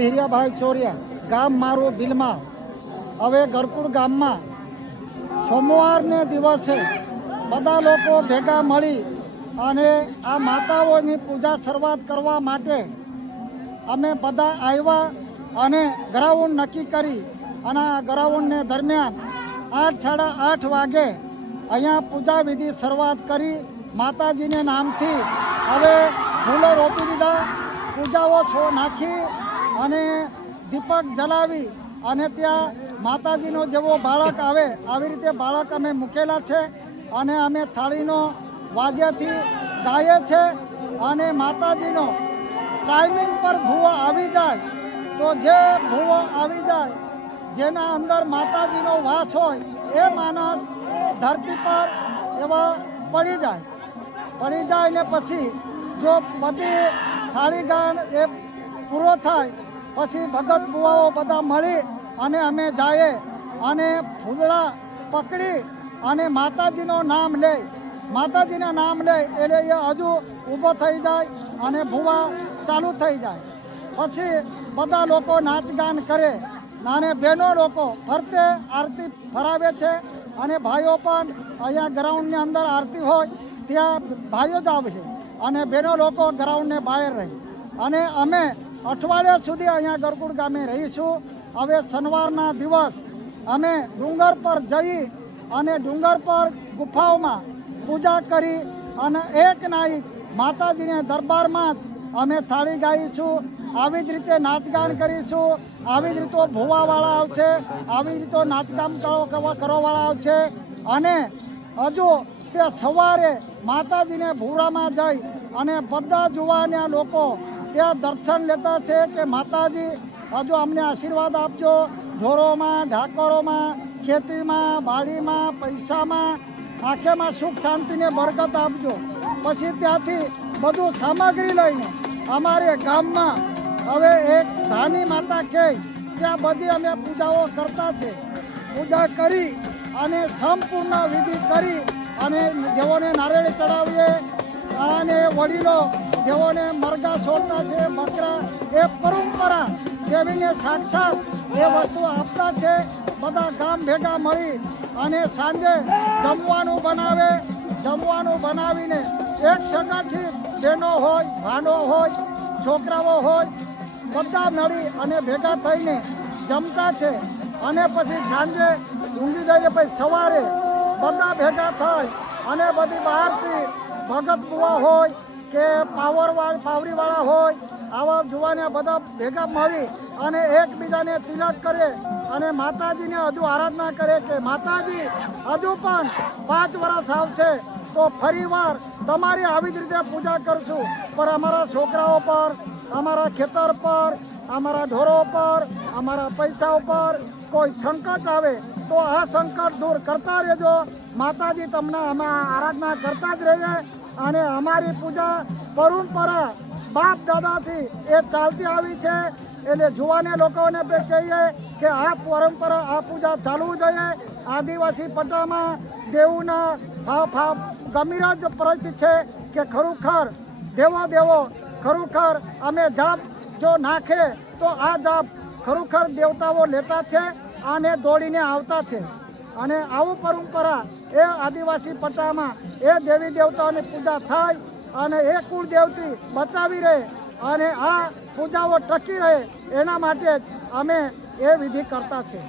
હિરિયાભાઈ ચોરિયા, ગામ મારું ભીલમાં. હવે ગરકુડ ગામમાં સોમવારને દિવસે બધા લોકો ભેગા મળી અને આ માતાઓની પૂજા શરૂઆત કરવા માટે અમે બધા આવ્યા અને ગ્રાઉન્ડ નક્કી કરી અને આ ગ્રાઉન્ડને દરમિયાન 8:30 વાગે અહીંયા પૂજા વિધિ શરૂઆત કરી માતાજીને નામથી. હવે ફૂલો રોપી દીધા, પૂજાઓ નાખી અને દીપક જલાવી અને ત્યાં માતાજીનો જેવો બાળક આવે આવી રીતે બાળક અમે મૂકેલા છે અને અમે થાળીનો વાદ્યથી ગાઈએ છે અને માતાજીનો ટાઈમિંગ પર ભૂવો આવી જાય તો જે ભૂવો આવી જાય જેના અંદર માતાજીનો વાસ હોય એ માણસ ધરતી પર એવા પડી જાય ને પછી જો બધી થાળી ગાન એ પૂરો થાય પછી ભગત બુવાઓ બધા મળી અને અમે જઈએ અને ફૂલડા પકડી અને માતાજીનું નામ લે એટલે એ હજુ ઊભો થઈ જાય અને ભૂવા ચાલુ થઈ જાય. પછી બધા લોકો નાચગાન કરે અને બહેનો લોકો ફરતે આરતી ફરાવે છે અને ભાઈઓ પણ અહીંયા ગ્રાઉન્ડની અંદર આરતી હોય ત્યાં ભાઈઓ જ આવે છે અને બહેનો લોકો ગ્રાઉન્ડને બહાર રહી અને અમે અઠવાડિયા સુધી અહીંયા ગરકુડ ગામે રહીશું. હવે શનિવારના દિવસ અમે ડુંગર પર જઈ અને ડુંગર પર ગુફાઓમાં પૂજા કરી અને એક નાઈટ માતાજીને દરબારમાં અમે થાળી ગાઈશું. આવી જ રીતે નાચગાન કરીશું, આવી જ રીતે ભૂવાવાળા આવશે, આવી જ રીતે નાચગાન કરવાવાળા આવશે અને હજુ તે સવારે માતાજીને ભૂરામાં જઈ અને બધા જુવાનિયા લોકો ત્યાં દર્શન લેતા છે કે માતાજી હજુ અમને આશીર્વાદ આપજો, ઢોરોમાં, ઢાકરોમાં, ખેતીમાં, બાડીમાં, પૈસામાં, આંખેમાં સુખ શાંતિને બરકત આપજો. પછી ત્યાંથી બધું સામગ્રી લઈને અમારે ગામમાં હવે એક ધાની માતા કહે ત્યાં બધી અમે પૂજાઓ કરતા છે. પૂજા કરી અને સંપૂર્ણ વિધિ કરી અને જેઓને નારિયેળ ચડાવીએ અને વડીલો જેઓને મરઘા છોડતા છે, બકરા, એ પરંપરા દેવીને સાક્ષાત એ વસ્તુ આપતા છે. બધા ગામ ભેગા મળી અને સાંજે જમવાનું બનાવીને એક સગાથી બહેનો હોય, ભાંડો હોય, છોકરાઓ હોય, બધા મળી અને ભેગા થઈને જમતા છે અને પછી સાંજે ઊંઘી જઈને પછી સવારે બધા ભેગા થાય અને બધી બહારથી ભગત બુવા હોય કે પાવરીવાળા હોય આવા જુવાને બધા ભેગા મળી અને એકબીજાને તિલક કરે અને માતાજીને હજુ આરાધના કરે કે માતાજી હજુ પણ 5 વર્ષ આવશે તો ફરીવાર તમારી આવી જ રીતે પૂજા કરશું, પણ અમારા છોકરાઓ પર, અમારા ખેતર પર, અમારા ઢોરો પર, અમારા પૈસા પર કોઈ સંકટ આવે તો આ સંકટ દૂર કરતા રહેજો. માતાજી તમને અમે આરાધના કરતા જ રહીએ અને અમારી પૂજા પરંપરા બાપ દાદાથી એ ચાલતી આવી છે એટલે જુવાને લોકોને કહીએ કે આ પરંપરા, આ પૂજા ચાલવું જોઈએ. આદિવાસી પટ્ટામાં દેવના ગંભીર જ પરિસ્થિતિ છે કે ખરેખર દેવો ખરેખર અમે જાપ જો નાખે તો આ જાપ ખરેખર દેવતાઓ લેતા છે અને દોડીને આવતા છે અને આવું પરંપરા એ આદિવાસી પટ્ટામાં એ દેવી દેવતાઓની પૂજા થાય અને એ કુળદેવતી બચાવી રહે અને આ પૂજાઓ ટકી રહે એના માટે જ અમે એ વિધિ કરતા છે.